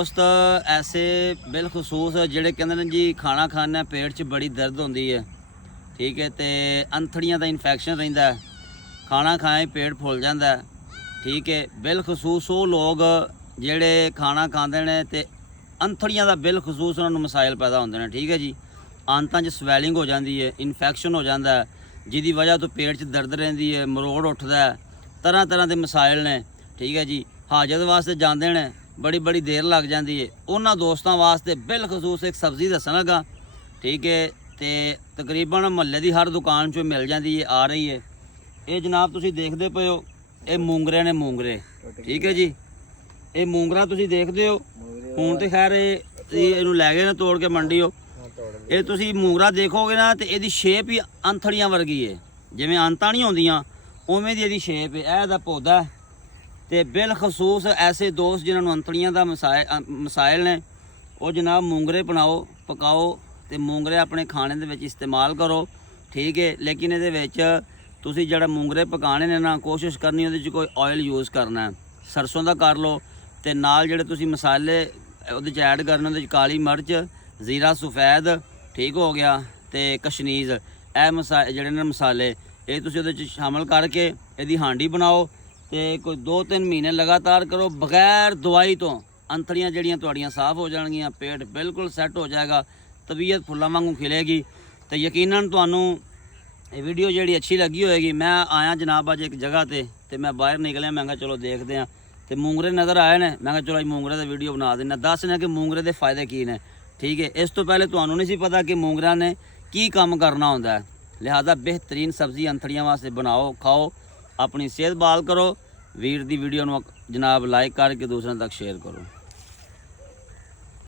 दोस्त ऐसे बिलखसूस ਜਿਹੜੇ ਕਹਿੰਦੇ ਨੇ ਜੀ ਖਾਣਾ ਖਾਣਾ ਪੇਟ 'ਚ ਬੜੀ ਦਰਦ ਹੁੰਦੀ ਹੈ, ਠੀਕ ਹੈ, ਤੇ ਅੰਥੜੀਆਂ ਦਾ ਇਨਫੈਕਸ਼ਨ ਰਹਿੰਦਾ, ਖਾਣਾ ਖਾਏ ਪੇਟ ਫੁੱਲ ਜਾਂਦਾ, ਠੀਕ ਹੈ। ਬਿਲਖਸੂਸ ਉਹ ਲੋਕ ਜਿਹੜੇ ਖਾਣਾ ਖਾਂਦੇ ਨੇ ਤੇ ਅੰਥੜੀਆਂ ਦਾ ਬਿਲਖਸੂਸ ਉਹਨਾਂ ਨੂੰ ਮਸਾਇਲ ਪੈਦਾ ਹੁੰਦੇ ਨੇ, ਠੀਕ ਹੈ ਜੀ। ਆਂਤਾਂ 'ਚ ਸਵੈਲਿੰਗ ਹੋ ਜਾਂਦੀ ਹੈ, ਇਨਫੈਕਸ਼ਨ ਹੋ ਜਾਂਦਾ, ਜਿਹਦੀ ਵਜ੍ਹਾ ਤੋਂ ਪੇਟ 'ਚ ਦਰਦ ਰਹਿੰਦੀ ਹੈ, ਮਰੋੜ ਉੱਠਦਾ, ਤਰ੍ਹਾਂ ਤਰ੍ਹਾਂ ਦੇ ਮਸਾਇਲ ਨੇ, ਠੀਕ ਹੈ ਜੀ। ਹਾਜਤ ਵਾਸਤੇ ਜਾਂਦੇ ਨੇ, ਬੜੀ ਦੇਰ ਲੱਗ ਜਾਂਦੀ ਹੈ। ਉਹਨਾਂ ਦੋਸਤਾਂ ਵਾਸਤੇ ਬਿਲਖਸੂਸ ਇੱਕ ਸਬਜ਼ੀ ਦੱਸਣ ਲੱਗਾ, ਠੀਕ ਹੈ, ਤੇ ਤਕਰੀਬਨ ਮੁਹੱਲੇ ਦੀ ਹਰ ਦੁਕਾਨ 'ਚੋਂ ਮਿਲ ਜਾਂਦੀ ਹੈ, ਆ ਰਹੀ ਹੈ। ਇਹ ਜਨਾਬ ਤੁਸੀਂ ਦੇਖਦੇ ਪਏ ਹੋ, ਇਹ ਮੂੰਗਰੇ ਨੇ, ਮੂੰਗਰੇ, ਠੀਕ ਹੈ ਜੀ। ਇਹ ਮੂੰਗਰਾ ਤੁਸੀਂ ਦੇਖਦੇ ਹੋ, ਹੁਣ ਤੇ ਖੈਰ ਇਹਨੂੰ ਲੈ ਗਏ ਨੇ ਤੋੜ ਕੇ ਮੰਡੀਓ। ਇਹ ਤੁਸੀਂ ਮੂੰਗਰਾ ਦੇਖੋਗੇ ਨਾ ਤੇ ਇਹਦੀ ਸ਼ੇਪ ਹੀ ਅੰਥੜੀਆਂ ਵਰਗੀ ਹੈ, ਜਿਵੇਂ ਅੰਤਾਂ ਨਹੀਂ ਹੁੰਦੀਆਂ ਉਵੇਂ ਦੀ ਇਹਦੀ ਸ਼ੇਪ ਹੈ। ਇਹ ਇਹਦਾ ਪੌਦਾ ਤੇ ਬਿਲਖਸੂਸ ਐਸੇ ਦੋਸਤ ਜਿਨ੍ਹਾਂ ਨੂੰ ਅੰਥੜੀਆਂ ਦਾ ਮਸਾਇਲ ਨੇ, ਉਹ ਜਨਾਬ ਮੂੰਗਰੇ ਬਣਾਓ, ਪਕਾਓ ਤੇ ਮੂੰਗਰੇ ਆਪਣੇ ਖਾਣੇ ਦੇ ਵਿੱਚ ਇਸਤੇਮਾਲ ਕਰੋ, ਠੀਕ ਹੈ। ਲੇਕਿਨ ਇਹਦੇ ਵਿੱਚ ਤੁਸੀਂ ਜਿਹੜਾ ਮੂੰਗਰੇ ਪਕਾਣੇ ਨੇ ਨਾ, ਕੋਸ਼ਿਸ਼ ਕਰਨੀ ਉਹਦੇ 'ਚ ਕੋਈ ਆਇਲ ਯੂਜ਼ ਕਰਨਾ, ਸਰਸੋਂ ਦਾ ਕਰ ਲਓ, ਤੇ ਨਾਲ ਜਿਹੜੇ ਤੁਸੀਂ ਮਸਾਲੇ ਉਹਦੇ 'ਚ ਐਡ ਕਰਨੇ, ਉਹਦੇ 'ਚ ਕਾਲੀ ਮਿਰਚ, ਜ਼ੀਰਾ ਸਫੈਦ, ਠੀਕ ਹੋ ਗਿਆ, ਤੇ ਕਸ਼ਨੀਜ਼, ਇਹ ਜਿਹੜੇ ਨੇ ਮਸਾਲੇ ਇਹ ਤੁਸੀਂ ਉਹਦੇ 'ਚ ਸ਼ਾਮਲ ਕਰਕੇ ਇਹਦੀ ਹਾਂਡੀ ਬਣਾਓ ਤੇ ਕੋਈ 2-3 ਮਹੀਨੇ ਲਗਾਤਾਰ ਕਰੋ ਬਗੈਰ ਦਵਾਈ ਤੋਂ। ਅੰਥੜੀਆਂ ਜਿਹੜੀਆਂ ਤੁਹਾਡੀਆਂ ਸਾਫ਼ ਹੋ ਜਾਣਗੀਆਂ, ਪੇਟ ਬਿਲਕੁਲ ਸੈੱਟ ਹੋ ਜਾਏਗਾ, ਤਬੀਅਤ ਫੁੱਲਾਂ ਵਾਂਗੂ ਖਿਲੇਗੀ। ਤੇ ਯਕੀਨਨ ਤੁਹਾਨੂੰ ਇਹ ਵੀਡੀਓ ਜਿਹੜੀ ਅੱਛੀ ਲੱਗੀ ਹੋਏਗੀ। ਮੈਂ ਆਇਆ ਜਨਾਬ ਅੱਜ ਇੱਕ ਜਗ੍ਹਾ ਤੇ ਮੈਂ ਬਾਹਰ ਨਿਕਲਿਆ, ਮੈਂ ਕਿਹਾ ਚਲੋ ਦੇਖਦੇ ਹਾਂ, ਤੇ ਮੂੰਗਰੇ ਨਜ਼ਰ ਆਏ ਨੇ, ਮੈਂ ਕਿਹਾ ਚਲੋ ਅੱਜ ਮੂੰਗਰੇ ਦਾ ਵੀਡੀਓ ਬਣਾ ਦਿੰਦਾ, ਦੱਸਣਾ ਕਿ ਮੂੰਗਰੇ ਦੇ ਫਾਇਦੇ ਕੀ ਨੇ, ਠੀਕ ਹੈ। ਇਸ ਤੋਂ ਪਹਿਲੇ ਤੁਹਾਨੂੰ ਨਹੀਂ ਸੀ ਪਤਾ ਕਿ ਮੂੰਗਰਿਆਂ ਨੇ ਕੀ ਕੰਮ ਕਰਨਾ ਹੁੰਦਾ ਹੈ। ਲਿਹਾਜ਼ਾ ਬਿਹਤਰੀਨ ਸਬਜ਼ੀ ਅੰਥੜੀਆਂ ਵਾਸਤੇ ਬਣਾਓ, ਖਾਓ, ਆਪਣੀ ਸਿਹਤ ਬਹਾਲ ਕਰੋ। ਵੀਰ ਦੀ ਵੀਡੀਓ ਨੂੰ ਜਨਾਬ ਲਾਈਕ ਕਰਕੇ ਦੂਸਰਿਆਂ ਤੱਕ ਸ਼ੇਅਰ ਕਰੋ।